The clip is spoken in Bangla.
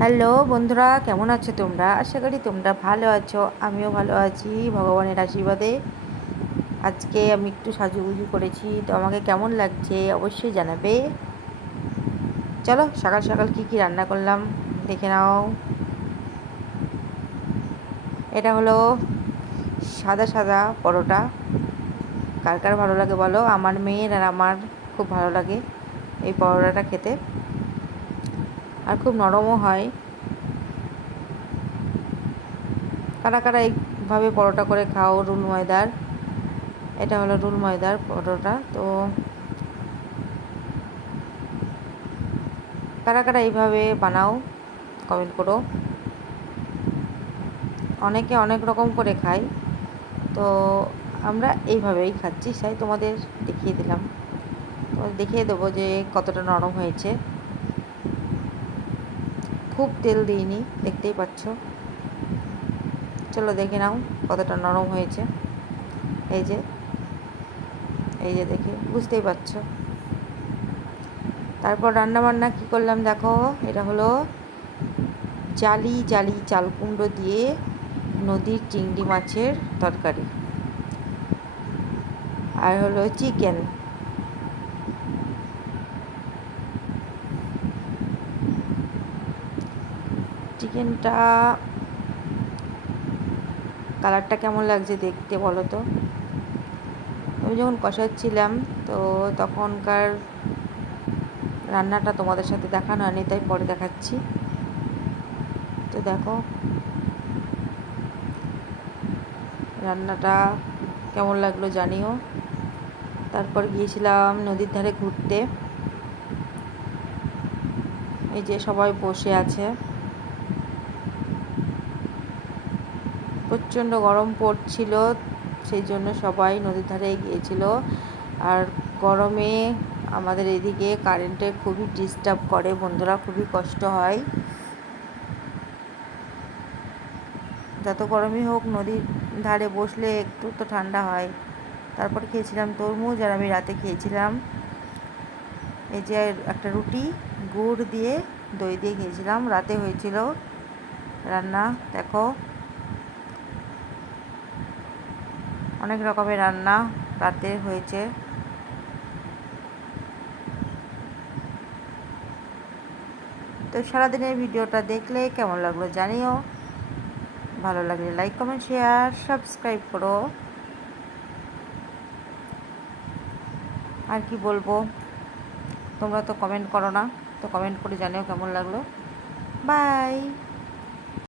হ্যালো বন্ধুরা, কেমন আছো তোমরা? আশা করি তোমরা ভালো আছো। আমিও ভালো আছি ভগবানের আশীর্বাদে। আজকে আমি একটু সাজুগুজু করেছি, তো আমাকে কেমন লাগছে অবশ্যই জানাবে। চলো সকাল সকাল কি কি রান্না করলাম দেখে নাও। এটা হলো সাদা সাদা পরোটা। কার কার ভালো লাগে বলো? আমার মেয়ের আর আমার খুব ভালো লাগে এই পরোটাটা খেতে, আর খুব নরমও হয়। কারা কারা এইভাবে পরোটা করে খাও রুল ময়দার? এটা হলো রুল ময়দার পরোটা। তো কারা কারা এইভাবে বানাও কমেন্ট করো। অনেকে অনেক রকম করে খায়, তো আমরা এইভাবেই খাচ্ছি, তাই তোমাদের দেখিয়ে দিলাম। তোমাদের দেখিয়ে দেবো যে কতটা নরম হয়েছে। খুব তেল দিইনি, দেখতেই পাচ্ছ। চলো দেখে নাও কতটা নরম হয়েছে। এই যে এই যে দেখে বুঝতেই পারছো। তারপর রান্না বান্না কী করলাম দেখো। এটা হলো জালি জালি চাল কুমড়ো দিয়ে নদীর চিংড়ি মাছের তরকারি, আর হলো চিকেন। চিকেনটা কালারটা কেমন লাগছে দেখতে বলো তো? আমি যখন কষাচ্ছিলাম, তো তখনকার রান্নাটা তোমাদের সাথে দেখানো হয়নি, তাই পরে দেখাচ্ছি। তো দেখো রান্নাটা কেমন লাগলো জানিও। তারপর গিয়েছিলাম নদীর ধারে ঘুরতে। এই যে সবাই বসে আছে, প্রচণ্ড গরম পড়ছিল, সেই জন্য সবাই নদীর ধারে গিয়েছিল। আর গরমে আমাদের এদিকে কারেন্টের খুবই ডিস্টার্ব করে বন্ধুরা, খুবই কষ্ট হয়। যত গরমই হোক নদীর ধারে বসলে একটু তো ঠান্ডা হয়। তারপর খেয়েছিলাম তরমুজ, আর আমি রাতে খেয়েছিলাম এই যে একটা রুটি গুড় দিয়ে দই দিয়ে খেয়েছিলাম। রাতে হয়েছিল রান্না দেখো, অনেক রকমের রান্না রাতে হয়েছে। তো সারাদিনের ভিডিওটা দেখলে কেমন লাগলো জানিও। ভালো লাগলে লাইক কমেন্ট শেয়ার সাবস্ক্রাইব করো। আর কি বলবো, তোমরা তো কমেন্ট করো না, তো কমেন্ট করে জানিও কেমন লাগলো। বাই।